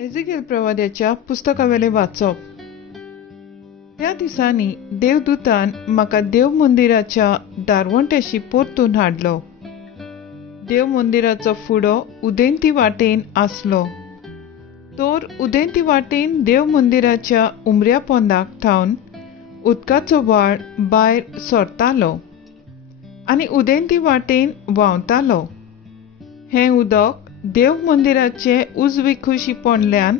एझेकिएल प्रवाद्याच्या पुस्तकावेले वाचप. त्या दिसांनी देवदूतान म्हाका देव मंदिराच्या दारवंट्याशी परतून हाडलो. देव मंदिराचो फुडो उदेंती वाटेन आसलो. तर उदेंती वाटेन देव मंदिराच्या उमऱ्या पोंदाक थावन उदकाचो व्हाळ भायर सरतालो आनी उदेंती वाटेन व्हांवतालो. हें उदक देव मंदिराचे उजवी कुशी पोंदल्यान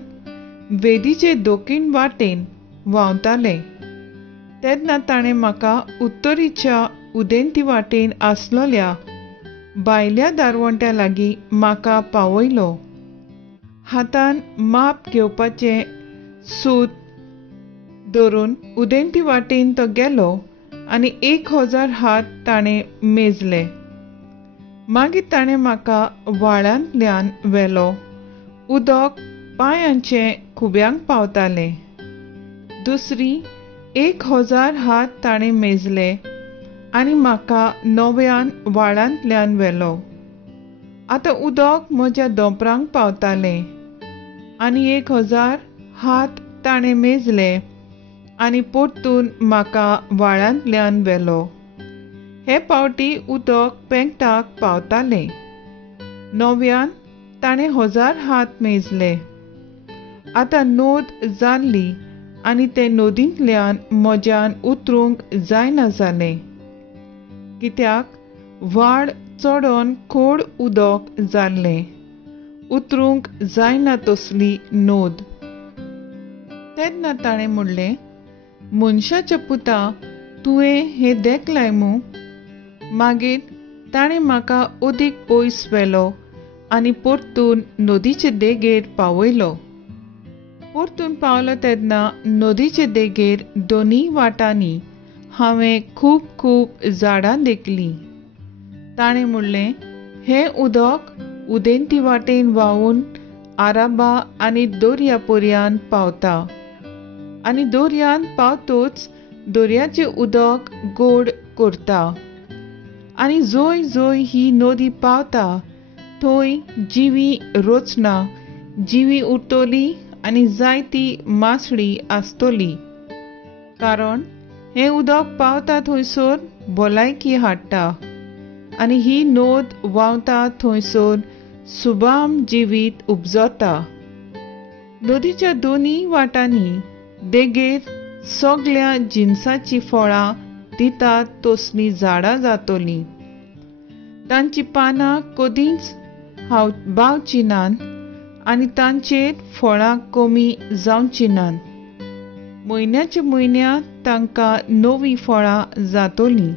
वेदीचे दोखीण वाटेन व्हांवताले. तेन्ना ताणें म्हाका उत्तरेच्या उदेंती वाटेन आसलोल्या भायल्या दारवंट्या लागीं म्हाका पावयलो. हातान माप घेवपाचें सूत धरून उदेंती वाटेन तो गेलो आनी 1000 हात ताणें मेजले. मागीर ताणें म्हाका व्हाळांतल्यान व्हेलो. उदक पांयांचे खुब्यांक पावतालें. दुसरी 1000 हात ताणें मेजले आनी म्हाका नव्यान व्हाळांतल्यान व्हेलो. आतां उदक म्हज्या दोंपरांक पावतालें आनी 1000 हात ताणें मेजले आनी परतून म्हाका व्हाळांतल्यान व्हेलो. हे पावटी उदक पेंगटाक पावतालें. नव्यान ताणें 1000 हात मेजले. आतां नोद जाल्ली आनी ते नोदींतल्यान म्हज्यान उतरूंक जायना जालें, कित्याक व्हाळ चडोन खोड उदक जाल्लें. उतरूंक जायना तसली नोद. तेन्ना ताणें म्हणलें, मनशाच्या पुता, तुवें हें देखलाय मूं? मागीर ताणें म्हाका ओदीक पयस व्हेलो आनी परतून नदीचे देगेर पावयलो. परतून पावलो तेन्ना नदीचे देगेर दोनी वाटांनी हांवें खूब झाडां देखलीं. ताणें म्हणलें, हें उदक उदेंती वाटेन व्हांवून आराबा आनी दर्या पर्यंत पावता आनी दर्यान पावतूच दर्याचें उदक गोड करता. आनी जंय जंय ही नदी पावता थंय जिवी रचना, जिवी उरतली आनी जायती मासळी आसतली. कारण हें उदक पावता थंयसर भलायकी हाडटा आनी ही नोद व्हांवता थंयसर सुबाम जिवीत उपजता. नदीच्या दोनी वाटांनी देगेर सगळ्या जिनसाची फळां दितात तसलीं झाडां जातलीं. तांची पानां कदींच बावची नात आनी तांचेर फळां कमी जावची नात. म्हयन्याच्या म्हयन्यांत तांकां नवीं फळां जातलीं,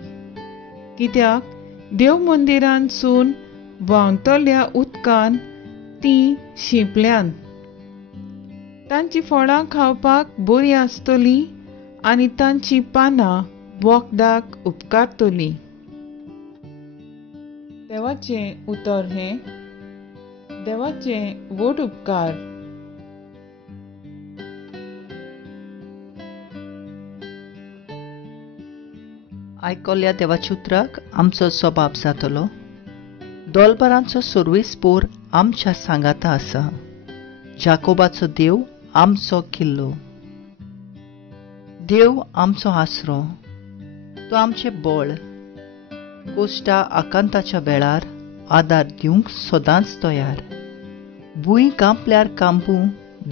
कित्याक देव मंदिरांतसून व्हांवतल्या उदकान तीं शिंपल्यान. तांची फळां खावपाक बरीं आसतलीं आनी तांची पानां वखदाक उपकारतलीं. देवाचें उतर हें. देवाचे व्हड उपकार. आयकल्ल्या देवाच्या उतराक आमचो सबाब जातलो. दोलबारांचो सर्वेस्पोर आमच्या सांगाता आसा. जाकोबाचो देव आमचो किल्लो. देव आमचो आसरो, तो आमचें बळ. कोश्टा आकांताच्या वेळार आदार दिवंक सदांच तयार. भुंय कांपल्यार कांपू,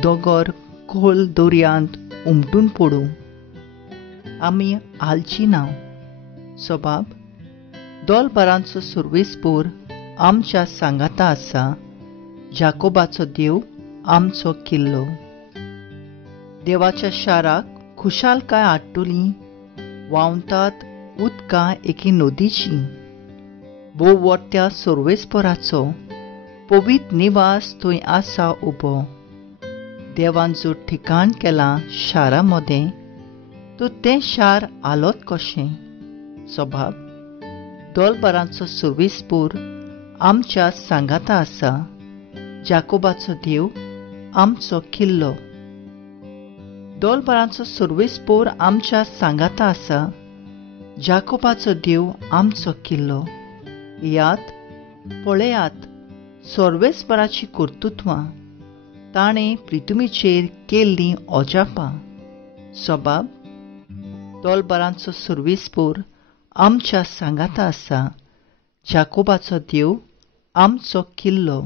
दोंगर खोल दर्यांत उमटून पडूं. आमी हालची ना. सबाब, दोलबारांचो सर्वेस्पोर आमच्या सांगाता आसा. जाकोबाचो देव आमचो किल्लो. देवाच्या शाराक खुशालकाय हाडटली. व्हांवतात उदकां एकी नदीची. भोववट्या सर्वेस्पोराचो पवित्र निवास थंय आसा उबो. देवान जो ठिकाण केलां शारा मदें, तो तें शार आलोत कशें. सबाब, दोलबारांचो सर्वेस्पोर आमच्या सांगाता आसा. जाकोबाचो देव आमचो किल्लो. दोलबारांचो सर्वेस्पोर आमच्या सांगाता आसा. जाकोबाचो देव आमचो किल्लो. यात, पळयात सर्वेस्पराची कर्तुत्वां. ताणें प्रितुमीचेर केल्लीं ओजापां सोबाब तोलबारांचो सर्विसपूर आमच्या सांगाता आसा. जाकोबाचो देव आमचो किल्लो.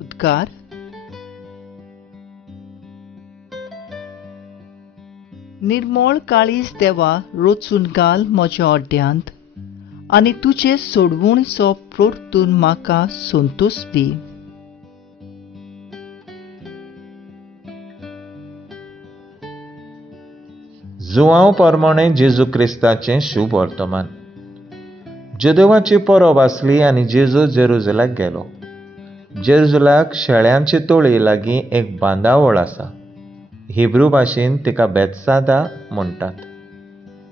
उद्गार. निर्मळ काळीज देवा रोचून घाल म्हज्या ओड्ड्यांत आनी तुजे सोडवणीचो परतून म्हाका संतोश दी. जुआंव परमाणे जेजू क्रिस्ताचें शुभ वर्तमान. जुदेवाची परब आसली आनी जेजू जेरुसलाक गेलो. जेरुसलाक शेळ्यांची तोळी लागीं एक बांदावळ आसा. हिब्रू भाशेन तिका बेतसादा म्हणटात.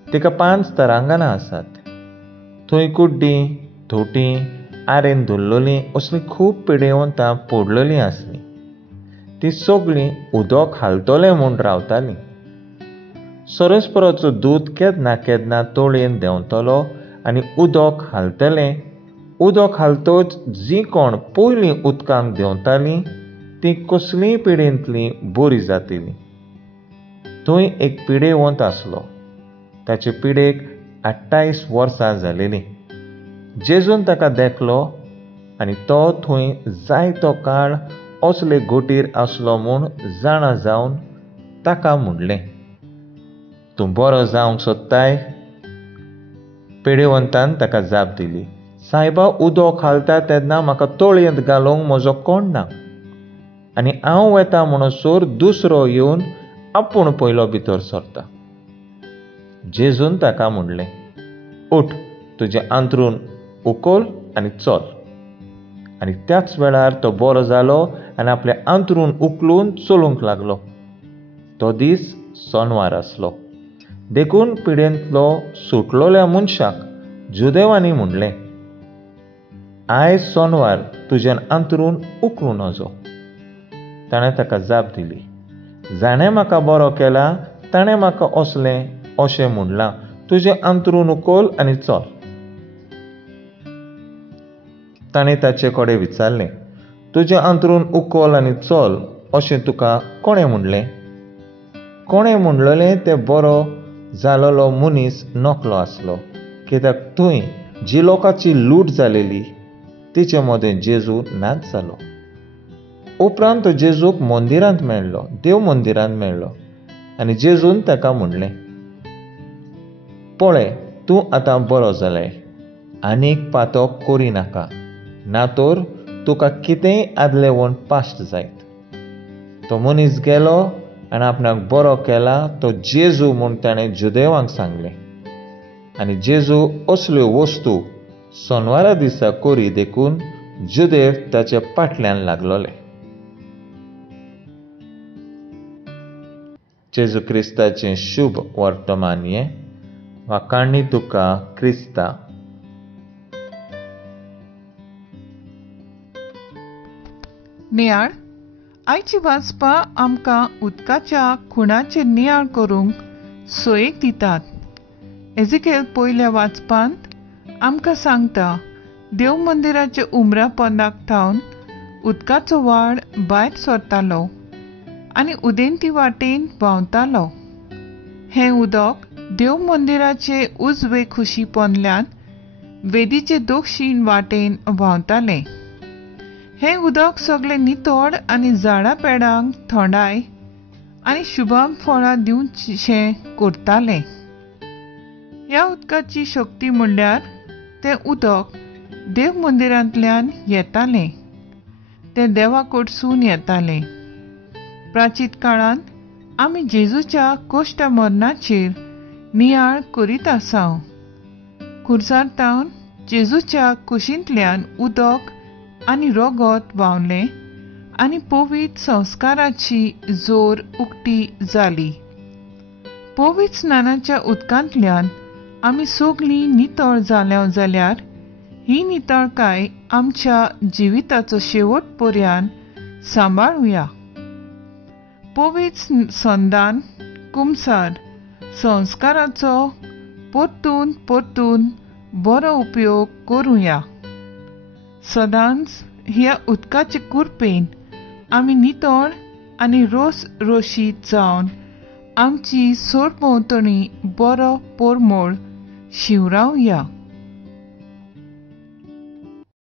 तिका 5 तरांगणां आसात. थंय कुड्डीं, धोटीं, आरेन धुल्लोलीं असलीं खूब पिडेवंतां पडलेलीं आसलीं. तीं सगळीं उदक हालतलें म्हूण रावतालीं. सरस्पराचो दूत केन्ना केन्ना तोळयेन देंवतलो आनी उदक हालतलें. उदक हालतच जीं कोण पयलीं उदकांत देंवतालीं तीं कसलीय पिडेंतलीं बरीं जातलीं. थंय एक पिडेवंत आसलो. ताचे पिडेक 28 वर्सां जालेलीं. जेजून ताका देखलो आनी तो थंय जायतो काळ असले गोटीर आसलो म्हूण जाणा जावन ताका म्हणलें, तूं बरो जावंक सोदताय? पिडेवंतान ताका जाप दिली, सायबा, उदक हालता तेन्ना म्हाका तोळयेंत घालूंक म्हजो कोण ना आनी हांव वता म्हणसर दुसरो येवन आपूण पयलो भितर सरता. जेजून ताका म्हणलें, उठ, तुजें अंथरूण उखल आनी चल. आनी त्याच वेळार तो बरो जालो आनी आपलें अंथरूण उखलून चलूंक लागलो. तो दीस सोनवार आसलो. देखून पिडेंतलो सुटलोल्या मनशाक जुदेवांनी म्हणलें, आयज सोनवार, तुजें अंथरूण उखलून वचो. ताणें ताका जाप दिली, जाणें म्हाका बरो केला ताणें म्हाका अशें म्हणलां, तुजें अंथरूण उखल आनी चल. ताणें ताचे कडेन विचारलें, तुजें अंथरूण उखल आनी चल अशें तुका कोणें म्हणलें? कोणें म्हणलेलें तें बरो जालोलो मनीस नकलो आसलो, कित्याक थंय जी लोकांची लूट जालेली तिचे मदें जेजू नाच जालो. उपरांत जेजूक मंदिरांत मेळ्ळो, देव मंदिरांत मेळ्ळो आनी जेजून ताका म्हणलें, पळय, तूं आतां बरो जालें. आनीक पातो करिनाका, ना तर तुका कितेंय आदलेवण पाश्ट जायत. तो मनीस गेलो आनी आपणाक बरो केला तो जेजू म्हूण ताणें जुदेवांक सांगलें. आनी जेजू असल्यो वस्तू सोनवारा दिसा करी देखून जुदेव ताचे फाटल्यान लागलोले. जेजू क्रिस्ताचें शुभ वर्तमान हें. वाखाणणी तुका क्रिस्ता. नियाळ. आयची वाचपां आमकां उदकाच्या खुणाचेर नियाळ करूंक सोयेक दितात. एजिकेल पयल्या वाचपांत आमकां सांगता, देव मंदिराच्या उमऱ्या पोंदाक थावन उदकाचो व्हाळ भायर सरतालो आनी उदेंती वाटेन व्हांवतालो. हें उदक देव मंदिराचे उजवे खुशी पोंदल्यान वेदीचे दक्षिण वाटेन व्हांवतालें. हें उदक सगळें नितळ आनी झाडां पेडांक थंडाय आनी शुभां फळां दिवचें करतालें. ह्या उदकाची शक्ती म्हणल्यार तें उदक देव मंदिरांतल्यान येतालें. तें देवा कडसून येतालें. प्राचीन काळांत आमी जेजूच्या कोश्ट मरणाचेर नियाळ करीत आसात. खुर्सातावन जेजूच्या कुशींतल्यान उदक आनी रगत व्हांवलें आनी पवित्र संस्काराची जोर उक्ती जाली. पवित्र स्नानाच्या उदकांतल्यान आमी सगळीं नितळ जाल्यो जाल्यार ही नितळकाय आमच्या जिविताचो शेवट पर्यान सांबाळुया. पवित्र संदान कुमसार संस्काराचो परतून परतून बरो उपयोग करुया. सदांच ह्या उदकाचे कुरपेन आमी नितळ आनी रोस रोशीत जावन आमची सोडभोंवतणी बरो पोरमोळ शिवराव या.